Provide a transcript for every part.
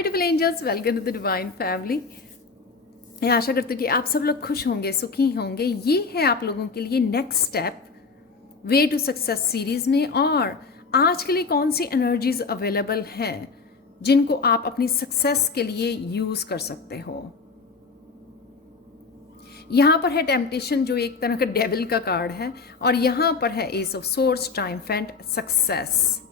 Beautiful angels, welcome to the divine family. मैं आशा करती हूँ कि आप सब लोग खुश होंगे, सुखी होंगे। ये है आप लोगों के लिए next step way to success series में। और आज के लिए कौन सी एनर्जीज अवेलेबल हैं जिनको आप अपनी सक्सेस के लिए यूज कर सकते हो। यहाँ पर है टेम्पटेशन, जो एक तरह का डेविल का कार्ड है, और यहाँ पर है S of source, triumphant, success.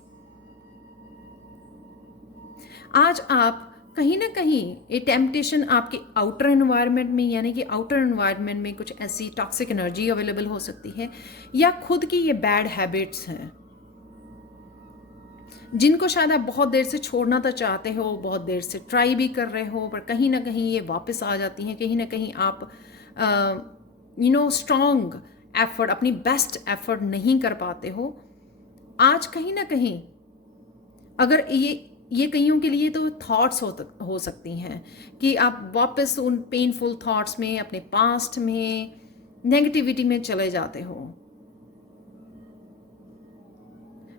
आज आप कहीं ना कहीं ये टेम्पटेशन आपके आउटर एनवायरनमेंट में, यानी कि आउटर एनवायरनमेंट में कुछ ऐसी टॉक्सिक एनर्जी अवेलेबल हो सकती है, या खुद की ये बैड हैबिट्स हैं जिनको शायद आप बहुत देर से छोड़ना तो चाहते हो, बहुत देर से ट्राई भी कर रहे हो, पर कहीं ना कहीं ये वापस आ जाती हैं। कहीं ना कहीं आप स्ट्रॉन्ग एफर्ट, अपनी बेस्ट एफर्ट नहीं कर पाते हो। आज कहीं ना कहीं अगर ये कईयों के लिए तो थॉट्स हो सकती हैं कि आप वापस उन पेनफुल थॉट्स में, अपने पास्ट में, नेगेटिविटी में चले जाते हो।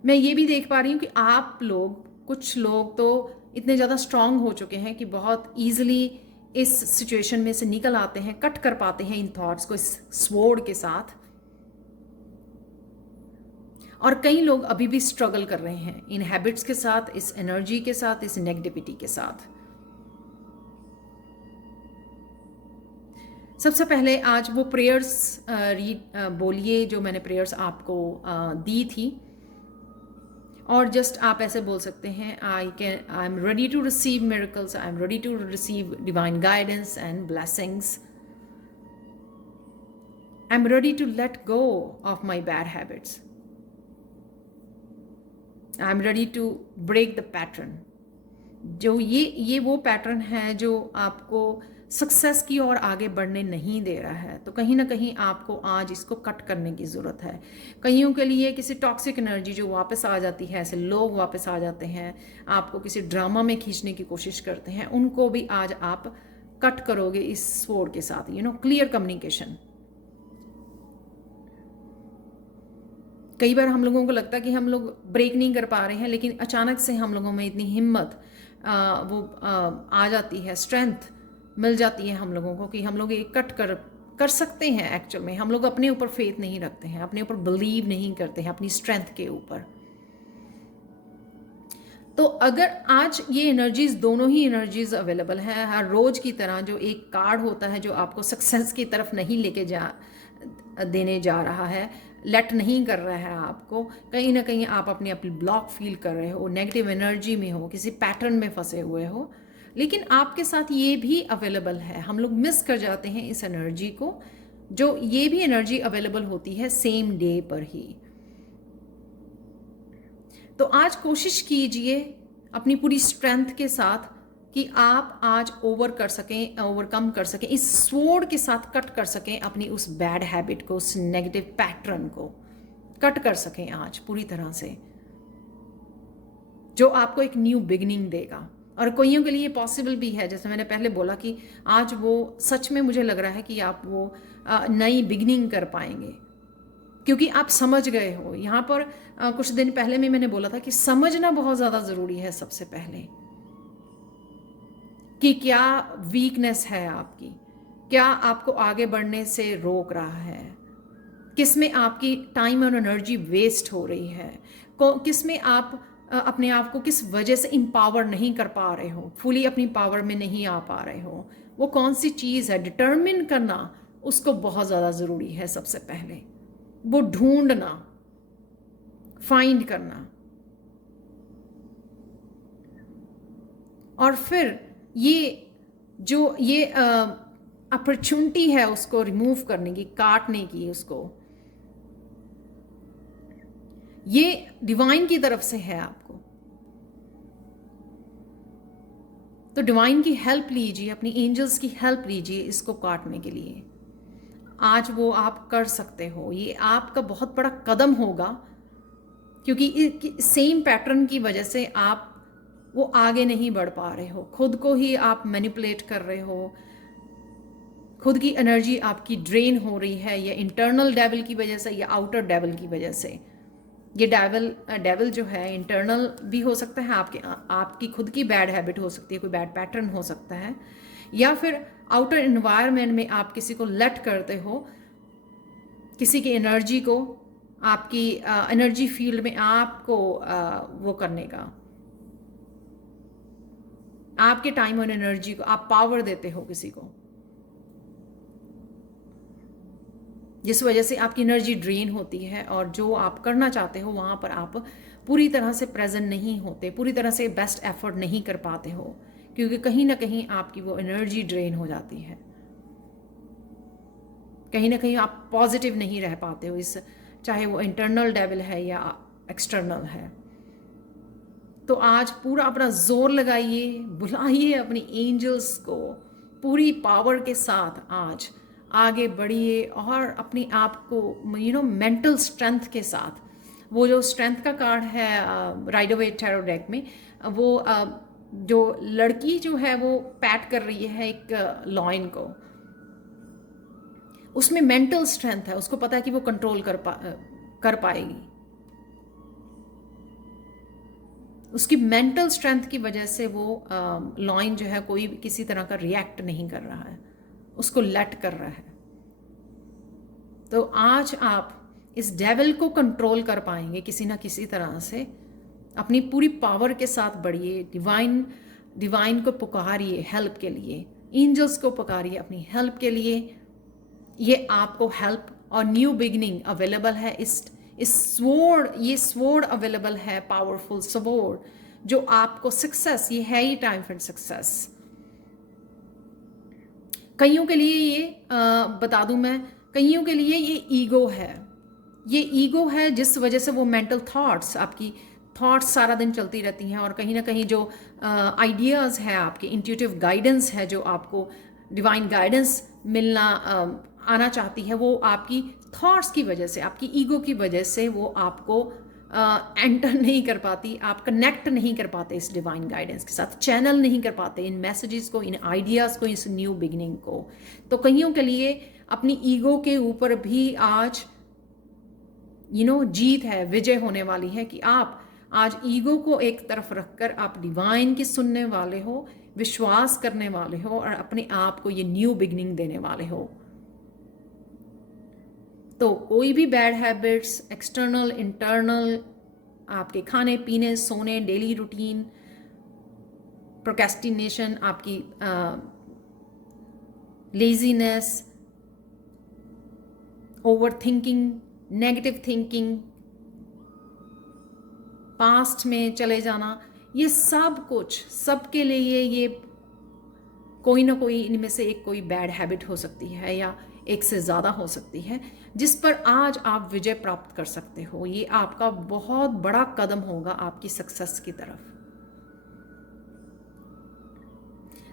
मैं ये भी देख पा रही हूँ कि आप लोग, कुछ लोग तो इतने ज़्यादा स्ट्रांग हो चुके हैं कि बहुत ईजिली इस सिचुएशन में से निकल आते हैं, कट कर पाते हैं इन थॉट्स को इस स्वॉर्ड के साथ। और कई लोग अभी भी स्ट्रगल कर रहे हैं इन हैबिट्स के साथ, इस एनर्जी के साथ, इस नेगेटिविटी के साथ। सबसे पहले आज वो प्रेयर्स बोलिए जो मैंने प्रेयर्स आपको दी थी, और जस्ट आप ऐसे बोल सकते हैं, I am ready to receive miracles, I am ready to receive divine guidance and blessings, I am ready to let go of my bad habits, I am ready to break the pattern. जो ये वो pattern है जो आपको success की ओर आगे बढ़ने नहीं दे रहा है। तो कहीं ना कहीं आपको आज इसको कट करने की ज़रूरत है। कईयों के लिए किसी टॉक्सिक एनर्जी जो वापस आ जाती है, ऐसे लोग वापस आ जाते हैं, आपको किसी ड्रामा में खींचने की कोशिश करते हैं, उनको भी आज आप कट करोगे इस स्वॉर्ड के साथ। Clear communication. कई बार हम लोगों को लगता है कि हम लोग ब्रेक नहीं कर पा रहे हैं, लेकिन अचानक से हम लोगों में इतनी हिम्मत आ जाती है, स्ट्रेंथ मिल जाती है हम लोगों को कि हम लोग ये कट कर सकते हैं। एक्चुअल में हम लोग अपने ऊपर फेथ नहीं रखते हैं, अपने ऊपर बिलीव नहीं करते हैं, अपनी स्ट्रेंथ के ऊपर। तो अगर आज ये एनर्जीज, दोनों ही एनर्जीज अवेलेबल हैं, हर रोज की तरह जो एक कार्ड होता है जो आपको सक्सेस की तरफ नहीं लेके देने जा रहा है, लेट नहीं कर रहा है आपको, कहीं ना कहीं आप अपनी ब्लॉक फील कर रहे हो, नेगेटिव एनर्जी में हो, किसी पैटर्न में फंसे हुए हो, लेकिन आपके साथ ये भी अवेलेबल है। हम लोग मिस कर जाते हैं इस एनर्जी को, जो ये भी एनर्जी अवेलेबल होती है सेम डे पर ही। तो आज कोशिश कीजिए अपनी पूरी स्ट्रेंथ के साथ कि आप आज ओवरकम कर सकें, इस स्वॉर्ड के साथ कट कर सकें अपनी उस बैड हैबिट को, उस नेगेटिव पैटर्न को कट कर सकें आज पूरी तरह से, जो आपको एक न्यू बिगिनिंग देगा। और कईयों के लिए पॉसिबल भी है, जैसे मैंने पहले बोला कि आज वो सच में मुझे लग रहा है कि आप वो नई बिगिनिंग कर पाएंगे, क्योंकि आप समझ गए हो। यहाँ पर कुछ दिन पहले में मैंने बोला था कि समझना बहुत ज़्यादा ज़रूरी है सबसे पहले, कि क्या वीकनेस है आपकी, क्या आपको आगे बढ़ने से रोक रहा है, किस में आपकी टाइम और एनर्जी वेस्ट हो रही है, किस में आप अपने आप को किस वजह से एम्पावर नहीं कर पा रहे हो, फुली अपनी पावर में नहीं आ पा रहे हो, वो कौन सी चीज़ है, डिटर्मिन करना उसको बहुत ज़्यादा ज़रूरी है। सबसे पहले वो ढूंढना, फाइंड करना, और फिर ये अपॉर्चुनिटी है उसको रिमूव करने की, काटने की उसको, ये डिवाइन की तरफ से है आपको। तो डिवाइन की हेल्प लीजिए, अपनी एंजल्स की हेल्प लीजिए इसको काटने के लिए। आज वो आप कर सकते हो, ये आपका बहुत बड़ा कदम होगा, क्योंकि सेम पैटर्न की वजह से आप वो आगे नहीं बढ़ पा रहे हो, खुद को ही आप मैनिपुलेट कर रहे हो, खुद की एनर्जी आपकी ड्रेन हो रही है, या इंटरनल डेविल की वजह से या आउटर डेविल की वजह से, ये डेविल जो है इंटरनल भी हो सकता है, आपकी खुद की बैड हैबिट हो सकती है, कोई बैड पैटर्न हो सकता है, या फिर आउटर इन्वायरमेंट में आप किसी को लेट करते हो, किसी की एनर्जी को, आपकी एनर्जी फील्ड में आपको वो करने का, आपके टाइम और एनर्जी को आप पावर देते हो किसी को, जिस वजह से आपकी एनर्जी ड्रेन होती है और जो आप करना चाहते हो वहाँ पर आप पूरी तरह से प्रेजेंट नहीं होते, पूरी तरह से बेस्ट एफर्ट नहीं कर पाते हो, क्योंकि कहीं ना कहीं आपकी वो एनर्जी ड्रेन हो जाती है, कहीं ना कहीं आप पॉजिटिव नहीं रह पाते हो, इस चाहे वो इंटरनल डेविल है या एक्सटर्नल है। तो आज पूरा अपना जोर लगाइए, बुलाइए अपनी एंजल्स को पूरी पावर के साथ, आज आगे बढ़िए और अपने आप को मेंटल स्ट्रेंथ के साथ, वो जो स्ट्रेंथ का कार्ड है राइडर वेट टैरो डेक में, वो जो लड़की जो है वो पैट कर रही है एक लॉइन को, उसमें मेंटल स्ट्रेंथ है, उसको पता है कि वो कंट्रोल कर पाएगी, उसकी मेंटल स्ट्रेंथ की वजह से वो लॉइन जो है कोई किसी तरह का रिएक्ट नहीं कर रहा है, उसको लेट कर रहा है। तो आज आप इस डेविल को कंट्रोल कर पाएंगे किसी ना किसी तरह से, अपनी पूरी पावर के साथ बढ़िए, डिवाइन को पुकारिए हेल्प के लिए, एंजल्स को पुकारिए अपनी हेल्प के लिए। ये आपको हेल्प और न्यू बिगनिंग अवेलेबल है, ये स्वॉर्ड अवेलेबल है, पावरफुल स्वॉर्ड जो आपको सक्सेस, ये है ही टाइम फॉर सक्सेस। कईयों के लिए ये बता दूं मैं, कईयों के लिए ये ईगो है, ये ईगो है जिस वजह से वो मेंटल थॉट्स, आपकी थॉट्स सारा दिन चलती रहती हैं, और कहीं ना कहीं जो आइडियाज़ है, आपके इंट्यूटिव गाइडेंस है, जो आपको डिवाइन गाइडेंस मिलना आना चाहती है, वो आपकी थॉट्स की वजह से, आपकी ईगो की वजह से वो आपको एंटर नहीं कर पाती, आप कनेक्ट नहीं कर पाते इस डिवाइन गाइडेंस के साथ, चैनल नहीं कर पाते इन मैसेजेस को, इन आइडियाज़ को, इस न्यू बिगनिंग को। तो कईयों के लिए अपनी ईगो के ऊपर भी आज जीत है, विजय होने वाली है, कि आप आज ईगो को एक तरफ रखकर आप डिवाइन की सुनने वाले हो, विश्वास करने वाले हो, और अपने आप को ये न्यू बिगनिंग देने वाले हो। तो कोई भी बैड हैबिट्स, एक्सटर्नल इंटरनल, आपके खाने पीने, सोने, डेली रूटीन, प्रोक्रेस्टिनेशन, आपकी laziness, over thinking, negative thinking, past में चले जाना, ये सब कुछ, सबके लिए ये कोई ना कोई इनमें से एक कोई बैड हैबिट हो सकती है, या एक से ज़्यादा हो सकती है, जिस पर आज आप विजय प्राप्त कर सकते हो। ये आपका बहुत बड़ा कदम होगा आपकी सक्सेस की तरफ।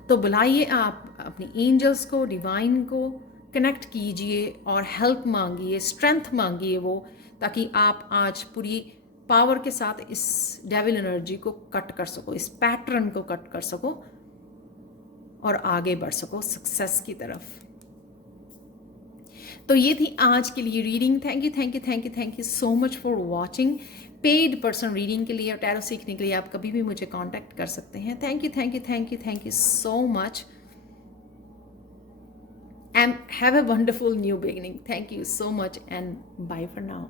तो बुलाइए आप अपनी एंजल्स को, डिवाइन को, कनेक्ट कीजिए और हेल्प मांगिए, स्ट्रेंथ मांगिए वो, ताकि आप आज पूरी पावर के साथ इस डेविल एनर्जी को कट कर सको, इस पैटर्न को कट कर सको और आगे बढ़ सको सक्सेस की तरफ। तो ये थी आज के लिए reading. Thank you so much for watching. Paid person reading के लिए और टैरो सीखने के लिए आप कभी भी मुझे कांटेक्ट कर सकते हैं। Thank you so much and have a wonderful new beginning. Thank you so much and bye for now.